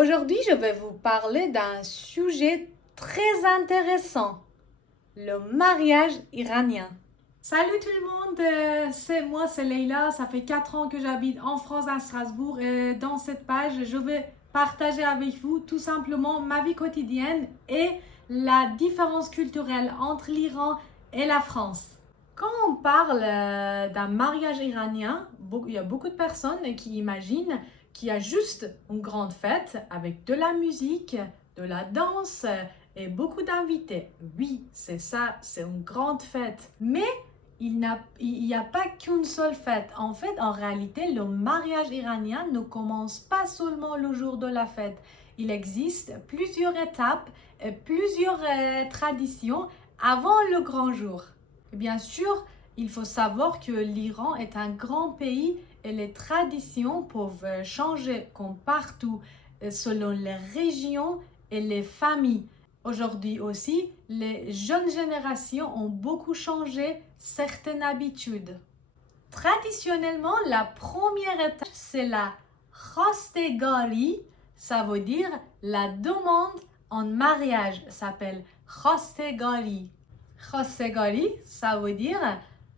Aujourd'hui, je vais vous parler d'un sujet très intéressant, le mariage iranien. Salut tout le monde, c'est Leïla, ça fait 4 ans que j'habite en France à Strasbourg et dans cette page, je vais partager avec vous tout simplement ma vie quotidienne et la différence culturelle entre l'Iran et la France. Quand on parle d'un mariage iranien, il y a beaucoup de personnes qui imaginent qu'il y a juste une grande fête avec de la musique, de la danse et beaucoup d'invités. Oui, c'est ça, c'est une grande fête. Mais il n'y a pas qu'une seule fête. En fait, en réalité, le mariage iranien ne commence pas seulement le jour de la fête. Il existe plusieurs étapes et plusieurs traditions avant le grand jour. Bien sûr, il faut savoir que l'Iran est un grand pays et les traditions peuvent changer comme partout selon les régions et les familles. Aujourd'hui aussi, les jeunes générations ont beaucoup changé certaines habitudes. Traditionnellement, la première étape, c'est la khostegari, ça veut dire la demande en mariage, ça s'appelle khostegari. Khostegari, ça veut dire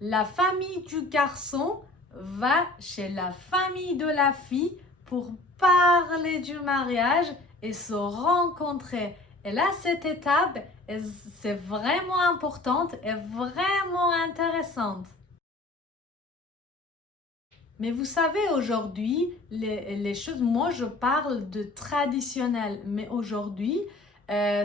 la famille du garçon va chez la famille de la fille pour parler du mariage et se rencontrer. Et là, cette étape, c'est vraiment importante et vraiment intéressante. Mais vous savez, aujourd'hui, les choses, moi je parle de traditionnel, mais aujourd'hui, les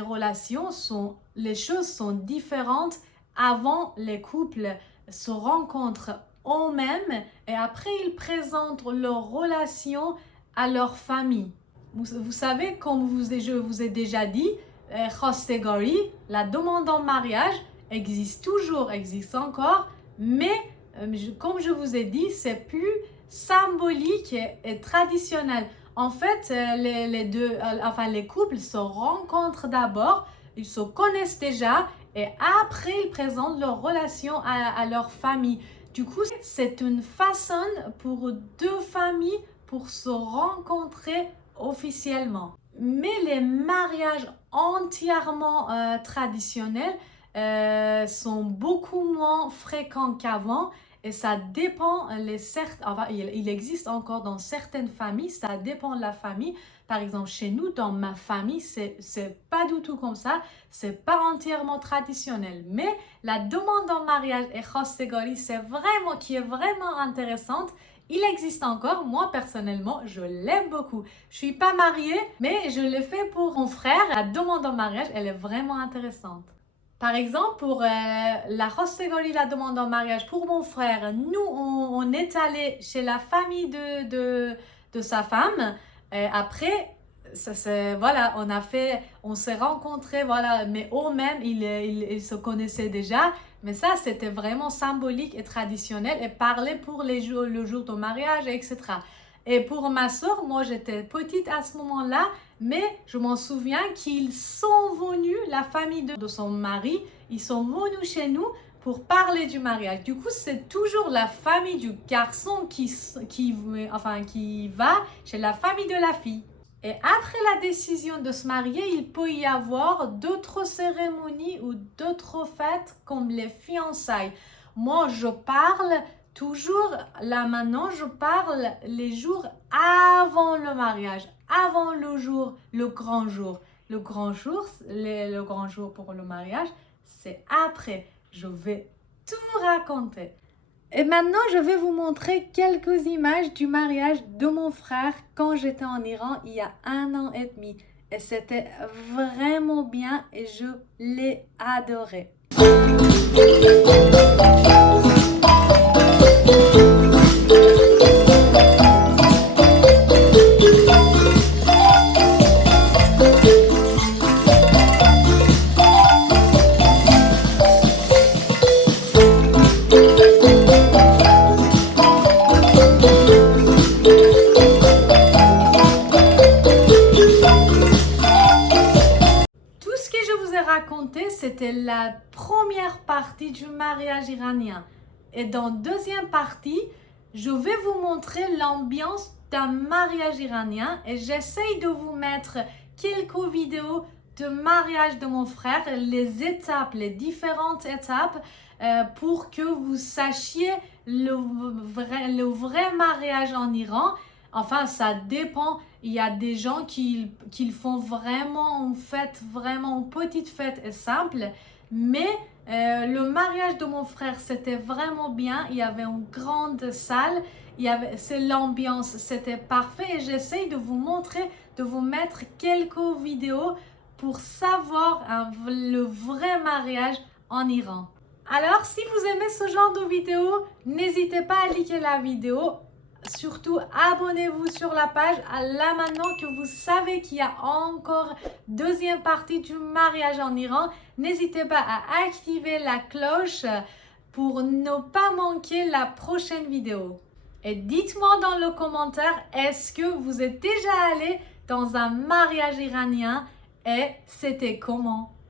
relations sont, les choses sont différentes avant les couples se rencontrent eux-mêmes et après ils présentent leurs relations à leur famille. Vous savez, comme je vous ai déjà dit, khostegari, la demande en mariage, existe toujours, existe encore, mais comme je vous ai dit, c'est plus symbolique et traditionnel. En fait, les couples se rencontrent d'abord, ils se connaissent déjà et après ils présentent leur relation à leur famille. Du coup, c'est une façon pour deux familles pour se rencontrer officiellement. Mais les mariages entièrement traditionnels sont beaucoup moins fréquents qu'avant et ça dépend il existe encore dans certaines familles, ça dépend de la famille. Par exemple, chez nous, dans ma famille, c'est pas du tout comme ça, c'est pas entièrement traditionnel. Mais la demande en mariage et khostegari, qui est vraiment intéressante. Il existe encore, moi personnellement, je l'aime beaucoup. Je suis pas mariée, mais je l'ai fait pour mon frère. La demande en mariage, elle est vraiment intéressante. Par exemple, pour la khostegari, la demande en mariage pour mon frère, nous, on est allé chez la famille de sa femme. Après, voilà, on s'est rencontrés, voilà, mais eux-mêmes, ils se connaissaient déjà. Mais ça, c'était vraiment symbolique et traditionnel et parlait pour le jour de mariage, etc. Et pour ma soeur, moi, j'étais petite à ce moment-là, mais je m'en souviens qu'ils sont venus, la famille de son mari, ils sont venus chez nous pour parler du mariage. Du coup, c'est toujours la famille du garçon qui va chez la famille de la fille. Et après la décision de se marier, il peut y avoir d'autres cérémonies ou d'autres fêtes comme les fiançailles. Moi, je parle toujours, là maintenant, je parle les jours avant le mariage, avant le jour, le grand jour. Le grand jour pour le mariage, c'est après. Je vais tout raconter. Et maintenant, je vais vous montrer quelques images du mariage de mon frère quand j'étais en Iran il y a 1 an et demi. Et c'était vraiment bien et je l'ai adoré. Tout ce que je vous ai raconté, c'était la première partie du mariage iranien. Et dans la deuxième partie, je vais vous montrer l'ambiance d'un mariage iranien et j'essaye de vous mettre quelques vidéos de mariage de mon frère, les étapes, les différentes étapes pour que vous sachiez le vrai mariage en Iran. Enfin, ça dépend. Il y a des gens qui font vraiment une fête, vraiment une petite fête et simple. Mais le mariage de mon frère, c'était vraiment bien. Il y avait une grande salle. C'est l'ambiance, c'était parfait. Et j'essaye de vous montrer, de vous mettre quelques vidéos pour savoir le vrai mariage en Iran. Alors, si vous aimez ce genre de vidéo, n'hésitez pas à liker la vidéo. Surtout, abonnez-vous sur la page. Là, maintenant que vous savez qu'il y a encore deuxième partie du mariage en Iran, n'hésitez pas à activer la cloche pour ne pas manquer la prochaine vidéo. Et dites-moi dans le commentaire, est-ce que vous êtes déjà allé dans un mariage iranien et c'était comment?